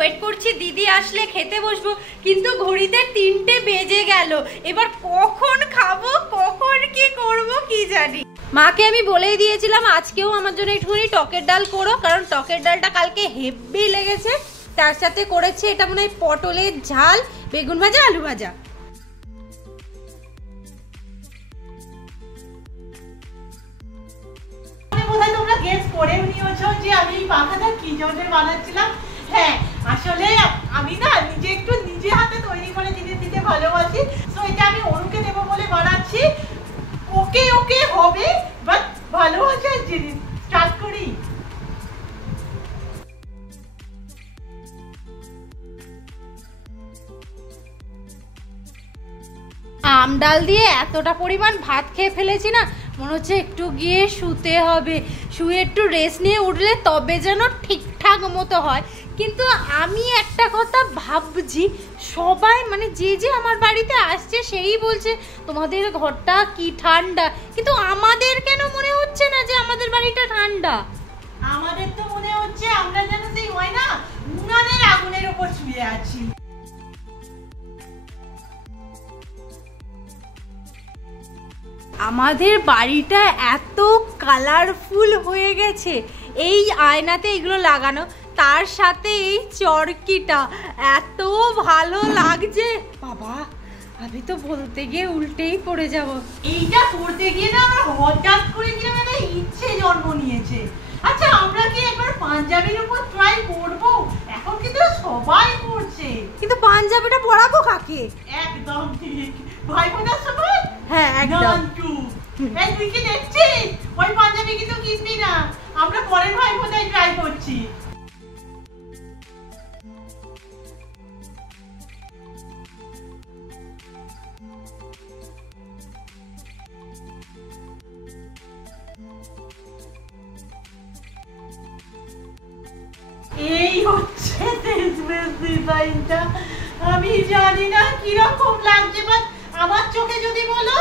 Wait করছি দিদি আসলে খেতে বসবো, কিন্তু ঘড়িতে 3টে বেজে গেল। এবার কখন খাবো, কখন কি করব কি জানি। মাকে আমি বলেই দিয়েছিলাম আজকেও আমার জন্য একটুখানি টকের ডাল করো, কারণ টকের ডালটা কালকে হেভি লেগেছে। তার সাথে করেছে এটা মনে হয় পটলের ঝাল, বেগুন ভাজা, আলু ভাজা। তোমরা গেস করেও নিয়েছো যে আমি পাখাটা কি জন্য বানাচ্ছিলাম। হ্যাঁ, আসলে আমি না নিজে হাতে তৈরি করে জিনিস দিতে ভালোবাসি। সো এটা আমি অনুকে দেবো বলে বানাচ্ছি। ওকে হবে, বাট ভালোবাসার জিনিস। স্টার্ট করি। আম ডাল দিয়ে এতটা পরিমাণ ভাত খেয়ে ফেলেছি না, মনে হচ্ছে একটু গিয়ে শুতে হবে। শুয়ে একটু রেস্ট নিয়ে উঠলে তবে যেন ঠিকঠাক মতো হয়। কিন্তু আমি একটা কথা ভাবছি, সবাই মানে যে আমার বাড়িতে আসছে সেই বলছে তোমাদের ঘরটা কি ঠান্ডা, কিন্তু আমাদের কেন মনে হচ্ছে না যে আমাদের বাড়িটা ঠান্ডা? আমাদের তো মনে হচ্ছে আমরা যেন সেই হয় না উনানের আগুনের উপর শুয়ে আছি। আমাদের বাড়িটা এত কালারফুল হয়ে গেছে, এই আয়নাতে এগুলো লাগানো, তার সাথে এই চরকিটা এত ভালো লাগছে। বাবা, আমি তো বলতে গিয়ে উল্টেই পড়ে যাব। এইটা করতে গিয়ে না আমার হঠাৎ করে কিরকম একটা ইচ্ছে জন্ম নিয়েছে। আচ্ছা, আমরা কি একবার পাঞ্জাবির উপর ট্রাই করব? এখন কিন্তু সবাই করছে। কিন্তু পাঞ্জাবিটা পরাবো কাকে? একদম ঠিক, ভাই বোনের সময়। হ্যাঁ, একদম। এই তুই কি দেখছিস? ওই পাঞ্জাবি কিন্তু কিনবি না, আমরা পরের ভাই বোনাই ট্রাই করছি। এই হচ্ছে ডিজাইনটা। আমি জানি না কিরকম লাগছে, বাট আমার চোখে যদি বলো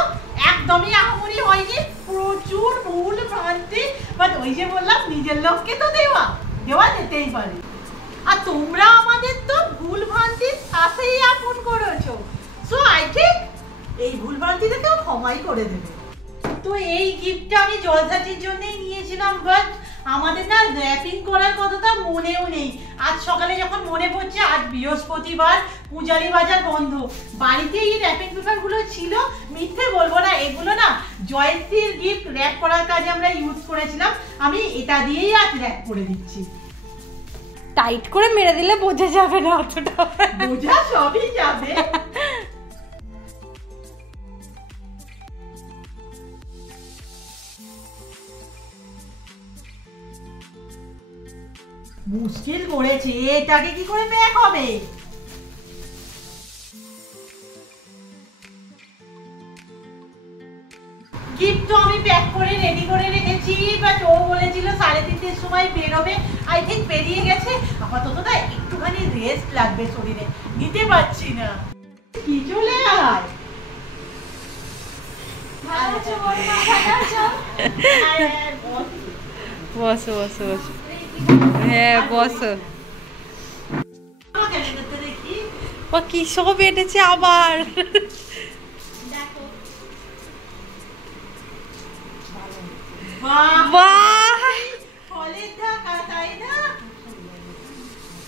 একদমই আহামরি হয়নি, প্রচুর ভুল ভ্রান্তি। বাট ওই যে বললাম, নিজের লোককে তো দেওয়া যেতেই পারে। আর তোমরা আমাদের তো ভুল ভ্রান্তির সাথেই আপন করেছো। সো আই থিংক এই ভুল ভ্রান্তিটাকেও ক্ষমাই করে দেবে। তো এই গিফটটা আমি জলসাচির জন্যই নিয়েছিলাম, বাট আমাদের না র্যাপিং করার কথাটা মনেও নেই। আজ সকালে যখন মনে পড়ছে আজ বৃহস্পতিবার, পূজারি বাজার বন্ধ, বাড়িতে এই র্যাপিং পেপারগুলো ছিল। মিথ্যে বলবো না, এগুলো না জয়শ্রীর গিফট র্যাপ করার কাজে আমরা ইউজ করেছিলাম। আমি এটা দিয়েই আজ র্যাপ করে দিচ্ছি। টাইট করে মেরে দিলে বোঝা যাবে না, অতটা বোঝা সবই যাবে। মুশকিল করেছে, এটাকে কি করে প্যাক হবে? গিফট তো আমি প্যাক করে রেডি করে রেখেছি, বাট ও বলেছিল 3:30-এর সময় বেরোবে। আই থিঙ্ক বেরিয়ে গেছে। আপাতত না একটুখানি রেস্ট লাগবে শরীরে, নিতে পারছি না। কি চলে আয়। বসো বসো বসো। হ্যাঁ বসো। ও কি সব এনেছে আবার।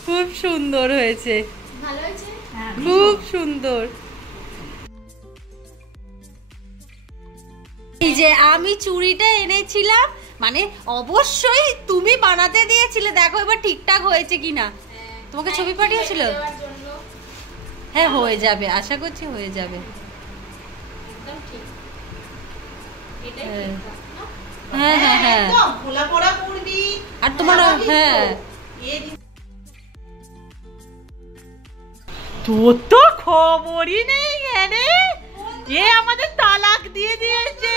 খুব সুন্দর হয়েছে, খুব সুন্দর। এই যে আমি চুড়িটা এনেছিলাম, মানে অবশ্যই তুমি বানাতে দিয়েছিলে, দেখো এবার ঠিকঠাক হয়েছে কিনা। তোমাকে ছবি পাঠিয়েছিল? হ্যাঁ হয়ে যাবে, আশা করছি হয়ে যাবে। হ্যাঁ হ্যাঁ হ্যাঁ, আর তোমার হ্যাঁ তোর তো খবরই নেই। এ আমাদের তালাক দিয়ে দিয়েছে।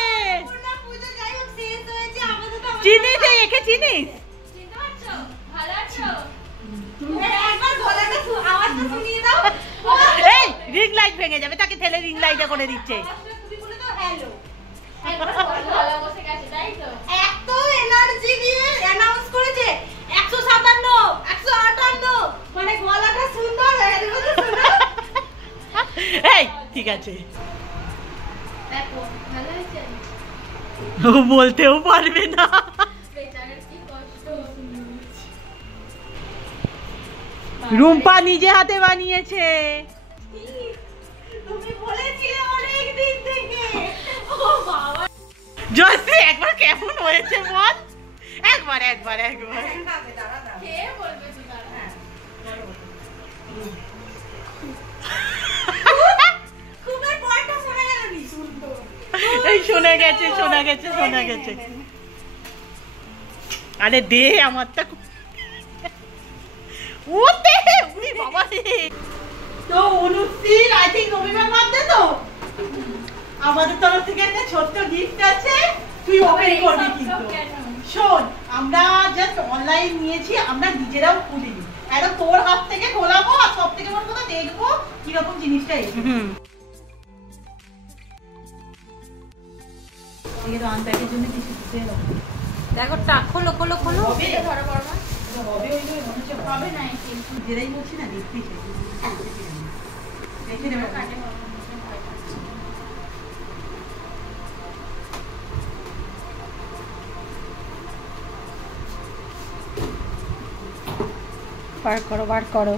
চিনিস একে? চিনিস? এই রিং লাইট ভেঙে যাবে, তাকে ঠেলে রিং লাইটে করে দিচ্ছে। এত এনার্জি দিয়ে অ্যানাউন্স করেছে 157 158, মানে গলা ঠিক আছে। দেখো ভালো হয়েছে, ও বলতেও পারবে না। বেচারার কি কষ্ট। রুম্পা নিজে হাতে বানিয়েছে। তুমি বলেছিলে অনেক দিন থেকে। ও বাবা, জয়শ্রী একবার কেমন হয়েছে বল, একবার একবার একবার কে বলবে তুই দাঁড়া। খুবের পরটা শোনা গেল নি, শুনতো এই শোনা গেছে শোনা গেছে শোনা গেছে। আরে দে আমারটা, ও দে উনি বাবা রে। তো 29 আই থিংক রবিবার বাদে তো আমাদের তরফ থেকে একটা ছোট্ট গিফট আছে, তুই ওপেন করবি কিন্তু। শোন, আমরা জাস্ট অনলাইন নিয়েছি, আমরা নিজেরাও খুলিনি, একদম তোর হাত থেকে খোলাবো আর সব থেকে বড় কথা দেখবো কিরকম জিনিসটা এসেছে। আনপ্যাকের জন্য কিছু দিতে হবে। দেখো খোলো খোলো খোলো, হবে? ধরো বড়মা। হবে ওই যে মনে হচ্ছে হবে না এই যেটাই বলছি না দেখতেই চাই, দেখে নেবো। কাটে বার করো বার করো।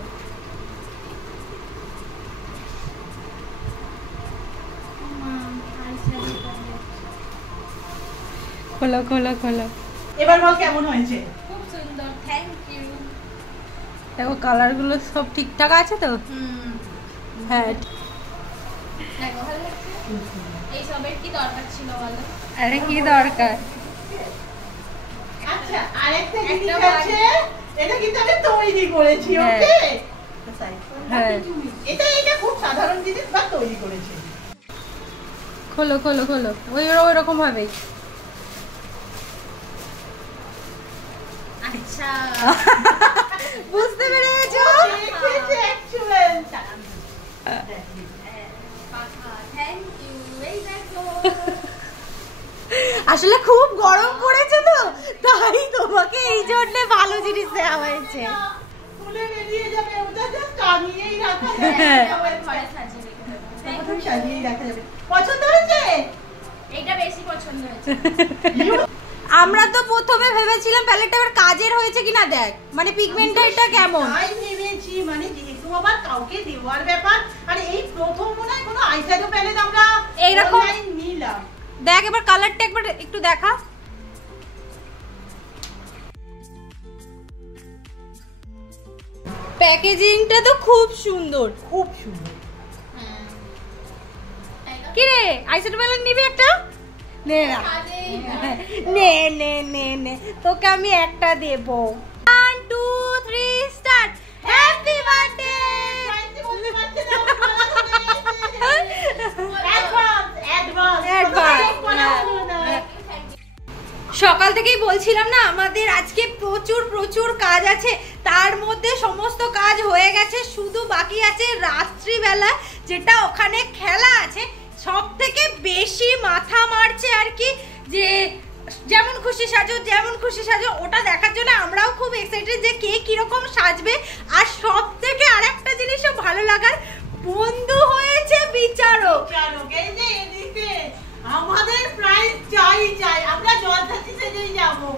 খোলো খোলো খোলো। এবার বল কেমন হয়েছে? খুব সুন্দর, থ্যাংক ইউ। দেখো কালার গুলো সব ঠিকঠাক আছে তো? হ্যাঁ, দেখো ভালো লাগছে। এই সবের কি দরকার ছিল বলো? আরে কি দরকার? আচ্ছা, আরেকটা জিনিস আছে, এটা কিন্তু আমি তৈরি করেছি, ওকে? হ্যাঁ, এটা খুব সাধারণ জিনিস বা তৈরি করেছি। খোলো খোলো খোলো, ওই রকম ভাবেই। আচ্ছা, বুঝতে পেরেছো? দেখেছে এক্সেলেন্ট। Thank you. এই দেখো, আসলে খুব গরম পড়েছে তো, তাই তোমাকে এই জন্য ভালো জিনিস দেওয়া হয়েছে। খুলে বেরিয়ে যাবে, ওটা জাস্ট টাঙিয়েই রাখা হ্যাঁ। যাবে। সাজিয়েই রাখা যাবে। পছন্দ হয়েছে? এইটা বেশি পছন্দ হয়েছে। আমরা তো প্রথমে ভেবেছিলাম প্যালেটটা এবার কাজের হয়েছে কিনা দেখ, মানে পিগমেন্টটা এটা কেমন। তাই ভেবেছি, মানে যেহেতু আবার কাউকে দেওয়ার ব্যাপার, আর এই প্রথম মনে হয় কোনো আইশ্যাডো প্যালেট আমরা এইরকম অনলাইন নিলাম। দেখ এবার কালারটা একবার একটু দেখা। প্যাকেজিংটা তো খুব সুন্দর, খুব সুন্দর। কি রে আইশ্যাডো প্যালেট নিবি একটা? নে না, নে নে নে নে, তোকে আমি একটা দেব। 1 2 3 স্টার্ট। Happy birthday. সকাল থেকেই বলছিলাম না আমাদের আজকে প্রচুর প্রচুর কাজ আছে, তার মধ্যে সমস্ত কাজ হয়ে গেছে, শুধু বাকি আছে রাত্রিবেলা যেটা ওখানে খেলা আছে। সব থেকে বেশি মাথা মারছে আর কি, যে যেমন খুশি সাজো যেমন খুশি সাজো, ওটা দেখার জন্য আমরাও খুব এক্সাইটেড যে কে কিরকম সাজবে। আর সব থেকে আরেকটা জিনিসও ভালো লাগার, বন্ধু হয়েছে বিচারক। এই যে এদিকে আমাদের প্রাইস চাই, আমরা জলধাতি সেজেই যাবো।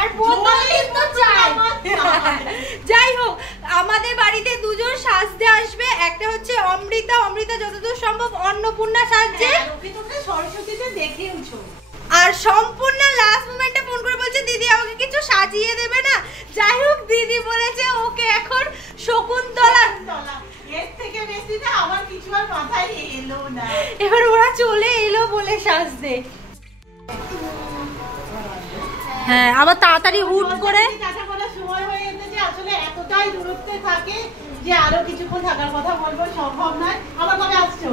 আর বন্ধু কিন্তু চাই। যাই হোক, আমাদের বাড়িতে দুজন সাজতে আসবে, একটা হচ্ছে অমৃতা, যতদূর সম্ভব অন্নপূর্ণা সাজছে। তোমরা সরস্বতীতে দেখেওছো। আর সম্পূর্ণ লাস্ট মোমেন্টে ফোন করে বলছে দিদি আমাকে কিছু সাজিয়ে দেবে না। যাই হোক, দিদি বলেছে ওকে এখন শকুন্তলা। এর থেকে বেশি না আমার কিছু আর মাথায় এলো না। এবার ওরা চলে এলো বলে সাজতে। হ্যাঁ, আবার তাড়াতাড়ি হুট করে কথা বলার সময় হয়ে গেছে, আসলে এতটাই দূরত্বে থাকে যে আরো কিছুক্ষণ থাকার কথা বলবো, সম্ভব নয়। আবার কবে আসছো?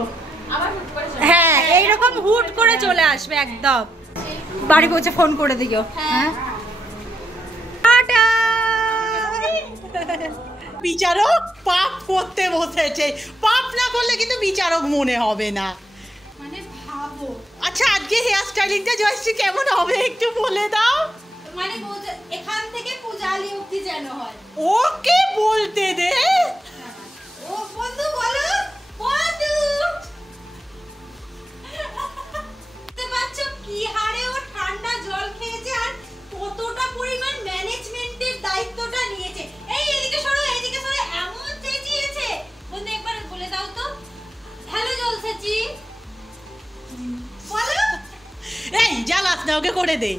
আবার হুট করে। হ্যাঁ, এইরকম হুট করে চলে আসবে একদম। বাড়ি পৌঁছে ফোন করে দিও। হ্যাঁ, টাটা। বিচারক পাপ করতে বসেছে, পাপ না করলে কিন্তু বিচারক মনে হবে না। মানে ভাবো, আচ্ছা আজকে হেয়ার স্টাইলিংটা জয়শ্রী কেমন হবে একটু বলে দাও। মানে এখান থেকে পূজালি অবধি যেন হয়। ওকে বলতে দে। ও বন্ধু বলো, বন্ধু ওকে করে দে।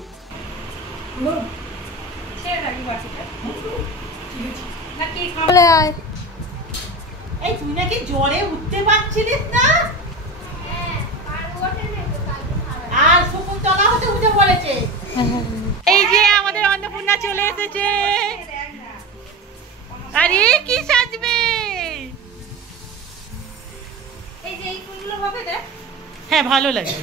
এই তুই নাকি জ্বরে উঠতে পারছিলিস না? আর শকুন্তলা হতে উঠে পড়েছে। এই যে আমাদের অন্নপূর্ণা চলে এসেছে। আরে কি সাজবে? এই যে এই ফুলগুলো হবে দেখ। হ্যাঁ ভালো লাগে।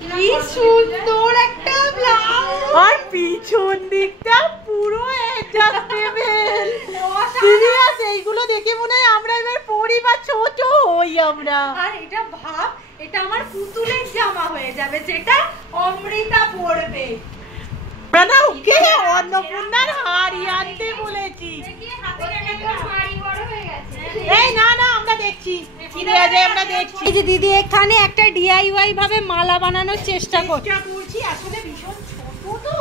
কি সুন্দর একটা ব্লাউজ, আর পিছন দিকটা পুরো অ্যাডজাস্টেবল। সিরিয়াস, এইগুলো দেখে মনে হয় আমরা এবার পরিবার ছোট হই আমরা। আর এটা ভাব, এটা আমার পুতুলের জামা হয়ে যাবে, যেটা অমৃতা পরবে। না ওকে অন্নপূর্ণার হাড়ি আনতে বলেছি। এই না না আমরা দেখছি, আমরা দেখছি। এই যে দিদি এখানে একটা ডিআইওয়াই ভাবে মালা বানানোর চেষ্টা করছি। আসলে ভীষণ ছোট তো,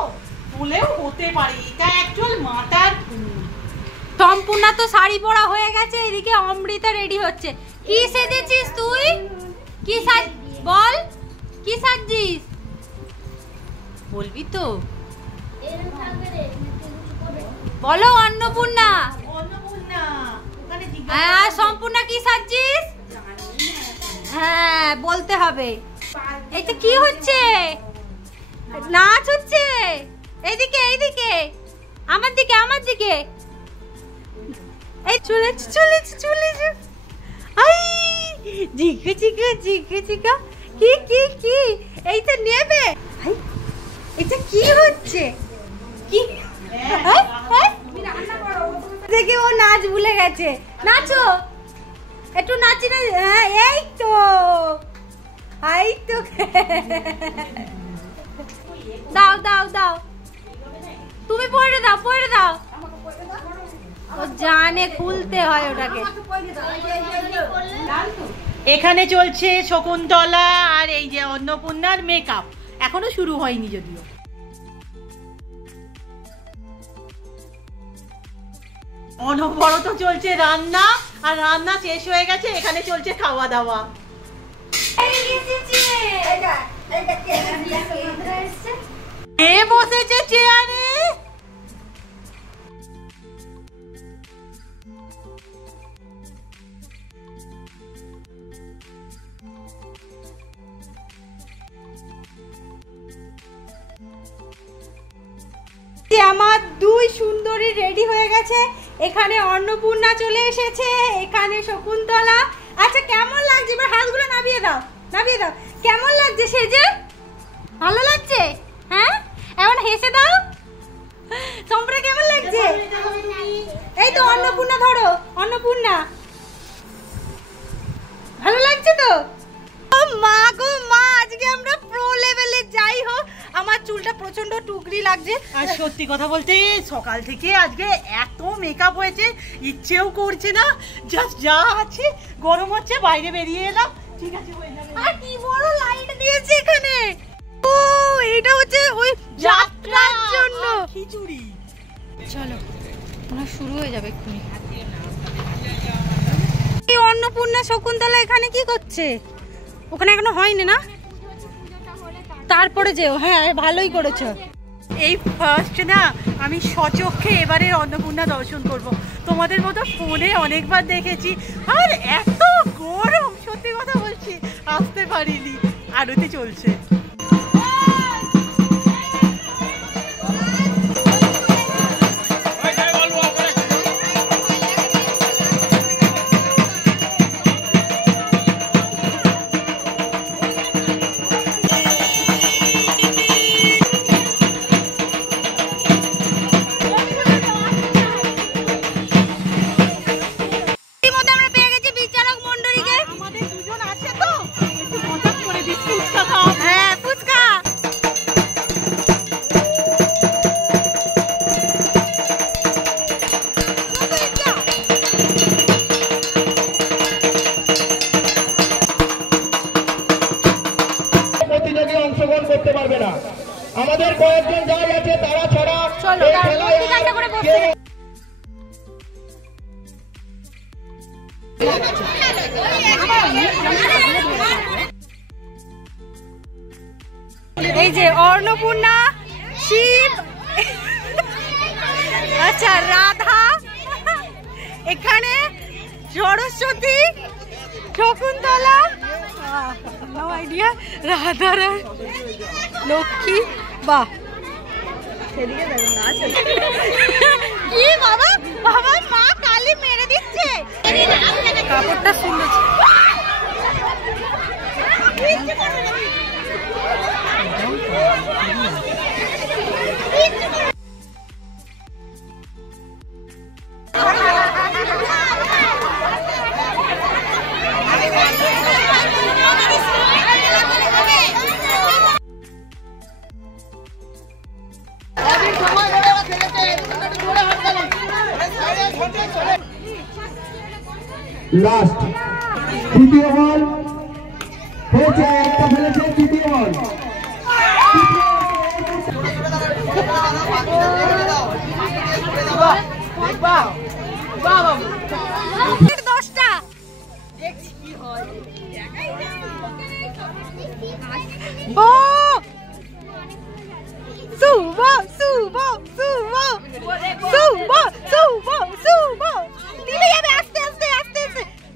বলেও হতে পারে এটা অ্যাকচুয়াল মাতার ফুল। সম্পূর্ণা তো শাড়ি পরা হয়ে গেছে, এদিকে অমৃতা রেডি হচ্ছে। কি সেজেছিস তুই? কি সাজ বল, কি সাজছিস বলবি তো? বলো অন্নপূর্ণা। অন্নপূর্ণা ওখানে হ্যাঁ সম্পূর্ণা কি সাজছিস? হ্যাঁ বলতে হবে। এই তো কি হচ্ছে? নাচ হচ্ছে। এইদিকে এইদিকে, আমার দিকে আমার দিকে। এই চলেছে চলেছে চলেছে। আই জিগা জিগা জিগা জিগা। কি কি কি এই তো নেবে। আই এটা কি হচ্ছে? কি দেখে ও নাচ ভুলে গেছে। নাচো একটু, নাচি না। এই তো এই তো দাও দাও দাও, তুমি পরে দাও পরে দাও। ও জানে খুলতে হয় ওটাকে। এখানে চলছে শকুন্তলা আর এই যে অন্নপূর্ণার মেকআপ, এখনো শুরু হয়নি যদিও। অনবরত চলছে রান্না, আর রান্না শেষ হয়ে গেছে, এখানে চলছে খাওয়া দাওয়া। কে বসেছে চেয়ারে? আমার দুই সুন্দরী রেডি হয়ে গেছে। এখানে অন্নপূর্ণা চলে এসেছে, এখানে শকুন্তলা। আচ্ছা কেমন লাগছে? এবার হাতগুলো নামিয়ে দাও, নামিয়ে দাও। কেমন লাগছে সেজে? ভালো লাগছে? হ্যাঁ এমন হেসে দাও। সম্পর্কে কেমন লাগছে? এই তো অন্নপূর্ণা ধরো, অন্নপূর্ণা ভালো লাগছে তো? মা গো মা, আজকে আমরা প্রো লেভেলে। যাই হোক আমার চুলটা প্রচন্ড টুকরি লাগছে। আর সত্যি কথা বলতে সকাল থেকে আজকে এত মেকআপ হয়েছে, ইচ্ছেও করছে না। জাস্ট যা আছে, গরম হচ্ছে, বাইরে বেরিয়ে এলাম। ঠিক আছে হয়ে যাবে। আর কি বড় লাইট দিয়েছে এখানে। ও এটা হচ্ছে ওই যাত্রার জন্য খিচুড়ি। চলো ওনা শুরু হয়ে যাবে এক্ষুনি। এই অন্নপূর্ণা শকুন্তলা এখানে কি করছে? ওখানে এখনো হয়নি না? তারপরে যেও। হ্যাঁ ভালোই করেছো। এই ফার্স্ট না আমি সচক্ষে এবারে অন্নপূর্ণা দর্শন করব। তোমাদের মতো ফোনে অনেকবার দেখেছি, আর এত গরম সত্যি কথা বলছি আসতে পারিনি। আরতি চলছে। আমাদের কয়েকজন যাই আছে তারা ছাড়া এই যে অন্নপূর্ণা, শিব, আচ্ছা রাধা, এখানে সরস্বতী, শকুন্তলা, নো আইডিয়া, রাধা, লক্ষ্মী, বাহ কি বাবা, বাবা মা কালী মেরে দিচ্ছে। কাপড়টা সুন্দর। লাস্ট তৃতীয় বল হয়েছে, একটা ফেলেছে, তৃতীয় বল।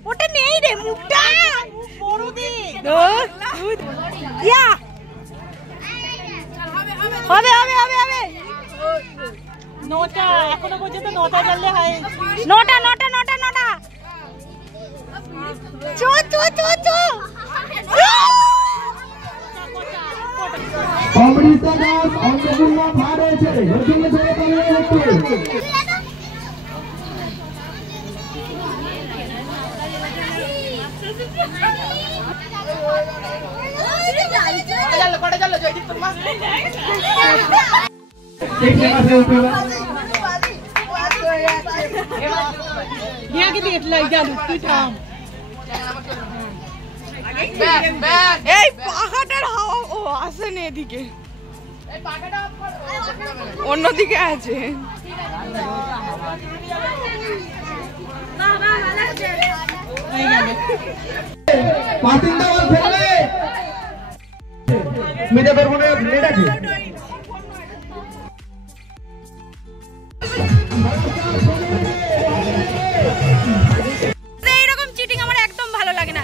ওটা নেই রে, মুখটা বড় দে। হবে হবে হবে হবে। নটা এখনো পর্যন্ত 9টা জ্বললে হয়। নটা নটা নটা নটা। চো চো চো চো। অমৃতা দাস, অন্নপূর্ণা ভার হয়েছে, নতুন ধরে পারলে একটু। এই পাখাটার হাওয়া ও আসে না এদিকে, অন্যদিকে আছে। পাতিনটা বল ফেলবে, মিটা করবো না, লেট আছে। এইরকম চিটিং আমার একদম ভালো লাগে না।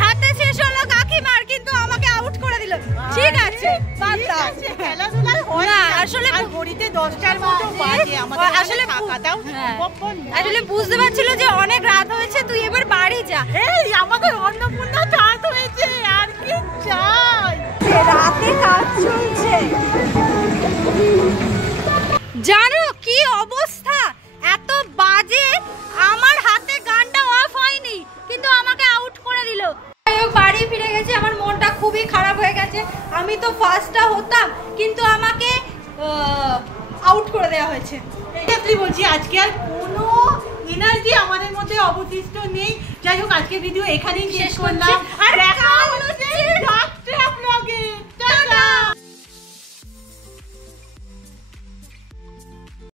হাতে শেষ হলো কাকিমার, কিন্তু আমাকে আউট করে দিল। ঠিক আছে, বাদ দাও। খেলাধুলা হয় না, আসলে আর ঘড়িতে 10টার মতো বাজে, আমাদের আসলে থাকাটাও হ্যাঁ। সম্ভব না। আসলে বুঝতে পারছিল যে অনেক রাত হয়েছে, তুই এবার বাড়ি যা। এই আমাদের অন্নপূর্ণা চাঁদ হয়েছে, আর কি চাই? রাতে কাজ চলছে, জানো কি অবস্থা, এত বাজে। আমার হাতে গানটা অফ হয়নি, কিন্তু আমাকে আউট করে দিল। বাড়ি ফিরে গেছি, আমার মনটা খুবই খারাপ হয়ে গেছে। আমি তো ফার্স্টটা হতাম, কিন্তু আমাকে আউট করে দেওয়া হয়েছে। এটাই বলছি, আজকে আর কোনো এনার্জি আমাদের মধ্যে অবশিষ্ট নেই। যাই হোক, আজকে ভিডিও এখানেই শেষ করলাম। আর দেখা হচ্ছে